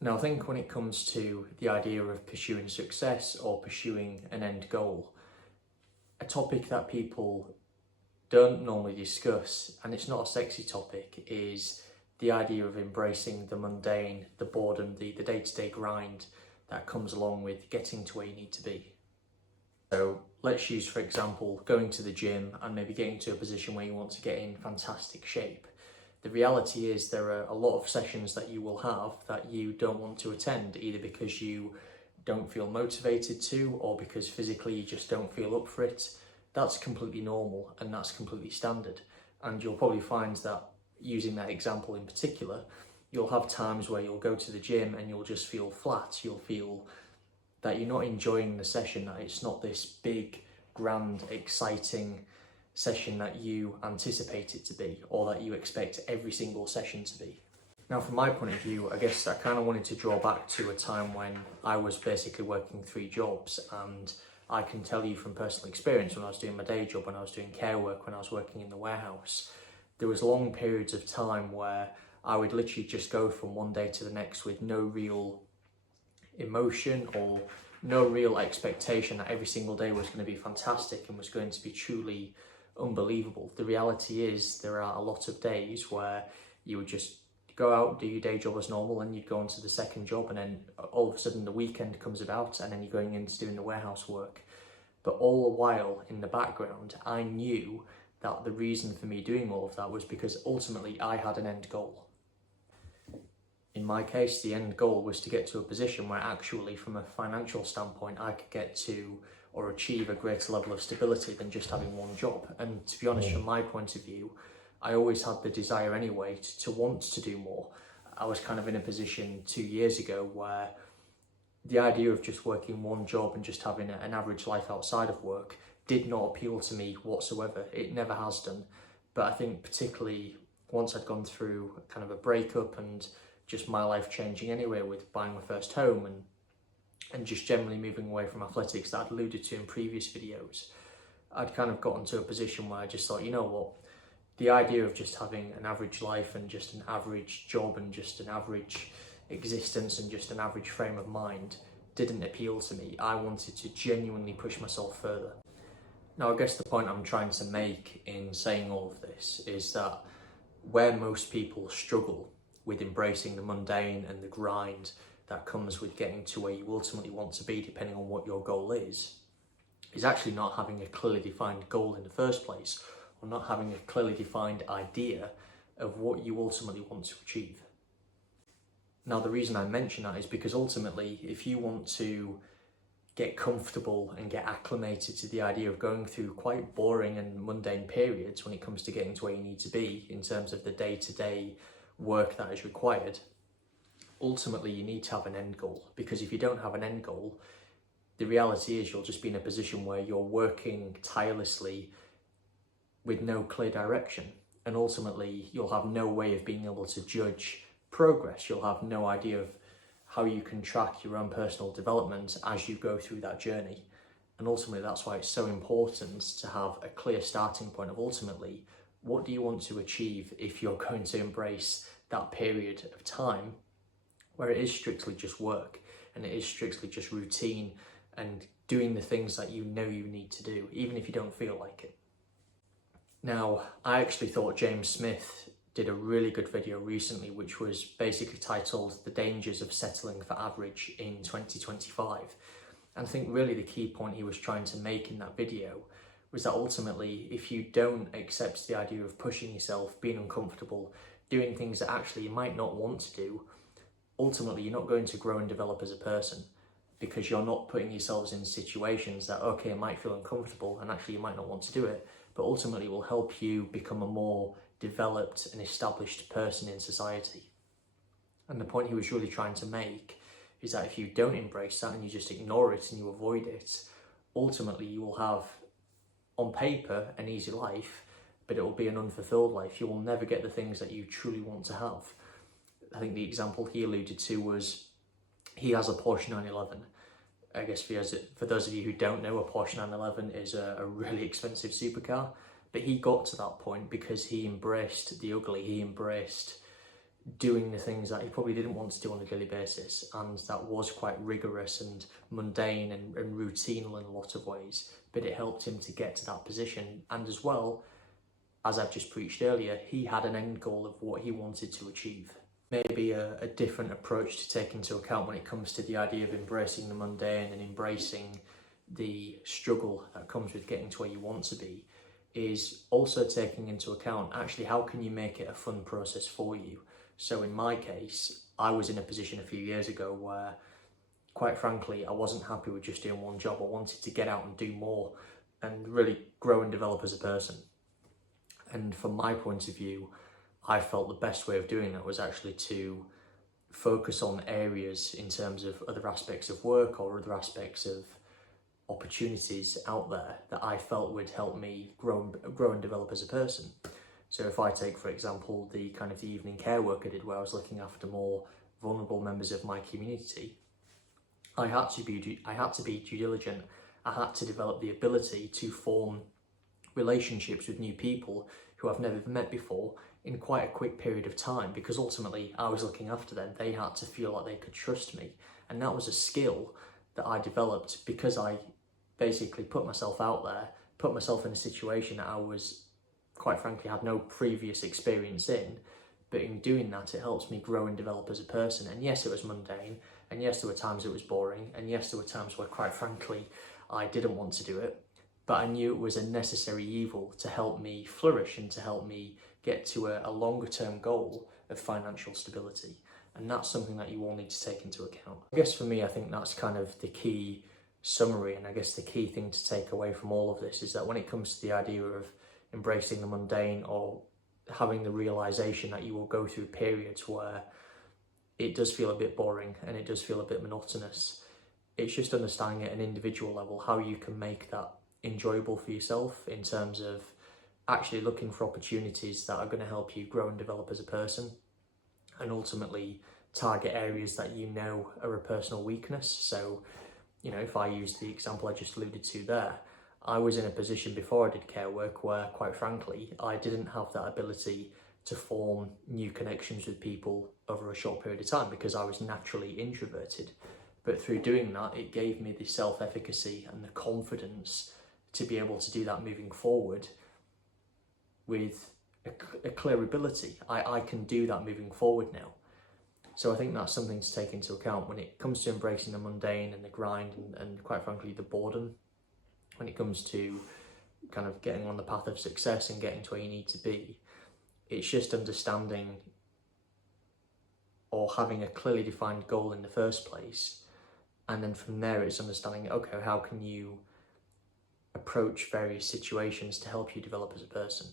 Now, I think when it comes to the idea of pursuing success or pursuing an end goal, a topic that people don't normally discuss, and it's not a sexy topic, is the idea of embracing the mundane, the boredom, the day-to-day grind that comes along with getting to where you need to be. So let's use, for example, going to the gym and maybe getting to a position where you want to get in fantastic shape. The reality is there are a lot of sessions that you will have that you don't want to attend, either because you don't feel motivated to or because physically you just don't feel up for it. That's completely normal and that's completely standard. And you'll probably find that, using that example in particular, you'll have times where you'll go to the gym and you'll just feel flat. You'll feel that you're not enjoying the session, that it's not this big, grand, exciting session that you anticipate it to be, or that you expect every single session to be. Now, from my point of view, I guess I kind of wanted to draw back to a time when I was basically working 3 jobs, and I can tell you from personal experience, when I was doing my day job, when I was doing care work, when I was working in the warehouse, there was long periods of time where I would literally just go from one day to the next with no real emotion or no real expectation that every single day was going to be fantastic and was going to be truly unbelievable. The reality is there are a lot of days where you would just go out, do your day job as normal, and you'd go on to the second job, and then all of a sudden the weekend comes about and then you're going into doing the warehouse work. But all the while in the background, I knew that the reason for me doing all of that was because ultimately I had an end goal. In my case, the end goal was to get to a position where actually, from a financial standpoint, I could get to or achieve a greater level of stability than just having one job. And to be honest, from my point of view, I always had the desire anyway to want to do more. I was kind of in a position 2 years ago where the idea of just working one job and just having an average life outside of work did not appeal to me whatsoever. It never has done. But I think particularly once I'd gone through kind of a breakup and just my life changing anyway with buying my first home and just generally moving away from athletics that I'd alluded to in previous videos, I'd kind of gotten to a position where I just thought, you know what, the idea of just having an average life and just an average job and just an average existence and just an average frame of mind didn't appeal to me. I wanted to genuinely push myself further. Now, I guess the point I'm trying to make in saying all of this is that where most people struggle with embracing the mundane and the grind that comes with getting to where you ultimately want to be, depending on what your goal is actually not having a clearly defined goal in the first place, or not having a clearly defined idea of what you ultimately want to achieve. Now, the reason I mention that is because ultimately, if you want to get comfortable and get acclimated to the idea of going through quite boring and mundane periods when it comes to getting to where you need to be in terms of the day-to-day work that is required, ultimately you need to have an end goal. Because if you don't have an end goal, the reality is you'll just be in a position where you're working tirelessly with no clear direction, and ultimately you'll have no way of being able to judge progress. You'll have no idea of how you can track your own personal development as you go through that journey. And ultimately that's why it's so important to have a clear starting point of ultimately what do you want to achieve if you're going to embrace that period of time where it is strictly just work and it is strictly just routine and doing the things that you know you need to do, even if you don't feel like it. Now, I actually thought James Smith did a really good video recently, which was basically titled "The Dangers of Settling for Average in 2025. And I think really the key point he was trying to make in that video was that ultimately, if you don't accept the idea of pushing yourself, being uncomfortable, doing things that actually you might not want to do, ultimately you're not going to grow and develop as a person, because you're not putting yourselves in situations that, okay, it might feel uncomfortable and actually you might not want to do it, but ultimately will help you become a more developed and established person in society. And the point he was really trying to make is that if you don't embrace that and you just ignore it and you avoid it, ultimately you will have, on paper, an easy life, but it will be an unfulfilled life. You will never get the things that you truly want to have. I think the example he alluded to was he has a Porsche 911. I guess for those of you who don't know, a Porsche 911 is a really expensive supercar, but he got to that point because he embraced the ugly, he embraced doing the things that he probably didn't want to do on a daily basis, and that was quite rigorous and mundane and routinal in a lot of ways, but it helped him to get to that position. And as well, as I've just preached earlier, he had an end goal of what he wanted to achieve. Maybe a different approach to take into account when it comes to the idea of embracing the mundane and embracing the struggle that comes with getting to where you want to be is also taking into account actually how can you make it a fun process for you. So in my case, I was in a position a few years ago where, quite frankly, I wasn't happy with just doing one job. I wanted to get out and do more and really grow and develop as a person. And from my point of view, I felt the best way of doing that was actually to focus on areas in terms of other aspects of work or other aspects of opportunities out there that I felt would help me grow and develop as a person. So if I take, for example, the kind of the evening care work I did where I was looking after more vulnerable members of my community, I had to be due diligent. I had to develop the ability to form relationships with new people who I've never met before in quite a quick period of time, because ultimately I was looking after them. They had to feel like they could trust me. And that was a skill that I developed because I basically put myself out there, put myself in a situation that I was, quite frankly, had no previous experience in. But in doing that, it helps me grow and develop as a person. And yes, it was mundane. And yes, there were times it was boring. And yes, there were times where, quite frankly, I didn't want to do it. But I knew it was a necessary evil to help me flourish and to help me get to a longer term goal of financial stability. And that's something that you all need to take into account. I guess for me, I think that's kind of the key summary, and I guess the key thing to take away from all of this is that when it comes to the idea of embracing the mundane or having the realization that you will go through periods where it does feel a bit boring and it does feel a bit monotonous, it's just understanding at an individual level how you can make that enjoyable for yourself in terms of actually looking for opportunities that are going to help you grow and develop as a person, and ultimately target areas that you know are a personal weakness. So, you know, if I use the example I just alluded to there, I was in a position before I did care work where, quite frankly, I didn't have that ability to form new connections with people over a short period of time because I was naturally introverted. But through doing that, it gave me the self-efficacy and the confidence to be able to do that moving forward with a clear ability. I can do that moving forward now. So I think that's something to take into account when it comes to embracing the mundane and the grind and quite frankly the boredom. When it comes to kind of getting on the path of success and getting to where you need to be, it's just understanding or having a clearly defined goal in the first place. And then from there it's understanding, okay, how can you approach various situations to help you develop as a person?